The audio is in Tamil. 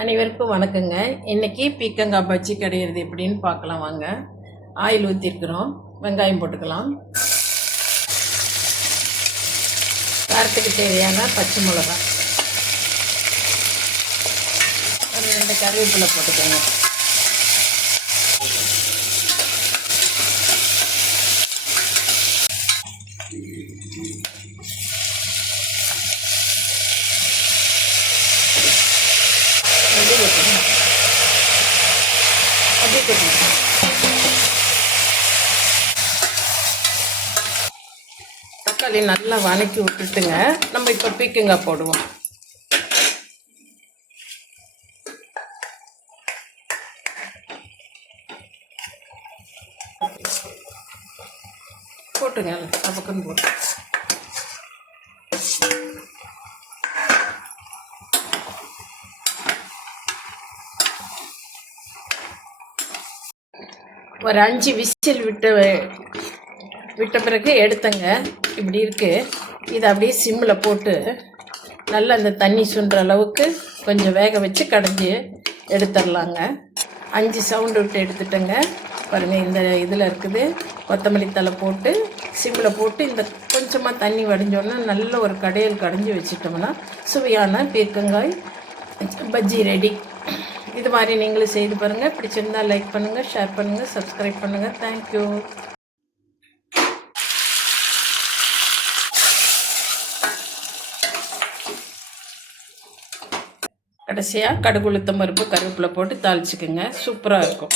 அனைவருக்கும் வணக்கங்க. இன்றைக்கி பீக்கங்காய் பஜ்ஜி கிடையிறது எப்படின்னு பார்க்கலாம் வாங்க. ஆயில் ஊற்றிருக்கிறோம், வெங்காயம் போட்டுக்கலாம். காரத்துக்கு தேவையான பச்சை மிளகாய், ஒரு 2 கருவேப்பிலை போட்டுக்கோங்க. தக்காளி நல்லா வதக்கி விட்டுட்டுங்க, நம்ம இப்போ பீக்கங்காய் போடுவோம். போட்டுங்க, பக்கன்னு போட்டு ஒரு 5 விசில் விட்ட பிறகு எடுத்தங்க. இப்படி இருக்குது. இதை அப்படியே சிம்மில் போட்டு நல்லா அந்த தண்ணி சுண்டுற அளவுக்கு கொஞ்சம் வேக வச்சு கடைஞ்சி எடுத்துடலாங்க. 5 சவுண்டு விட்டு எடுத்துட்டேங்க. பாருங்கள், இந்த இதில் இருக்குது. கொத்தமல்லி தழை போட்டு சிம்மில் போட்டு இந்த கொஞ்சமாக தண்ணி வடிஞ்சோன்னா நல்ல ஒரு கடையில் கடைஞ்சி வச்சுட்டோம்னா சுவையான பீர்க்கங்காய் பஜ்ஜி ரெடி. இது மாதிரி நீங்களும் செய்து பாருங்கள். பிடிச்சிருந்தால் லைக் பண்ணுங்கள், ஷேர் பண்ணுங்கள், சப்ஸ்கிரைப் பண்ணுங்கள். தேங்க்யூ. கடைசியாக கடுகு, உளுத்தம் பருப்பு, கருவேப்பிலை போட்டு தாளிச்சுக்குங்க. சூப்பராக இருக்கும்.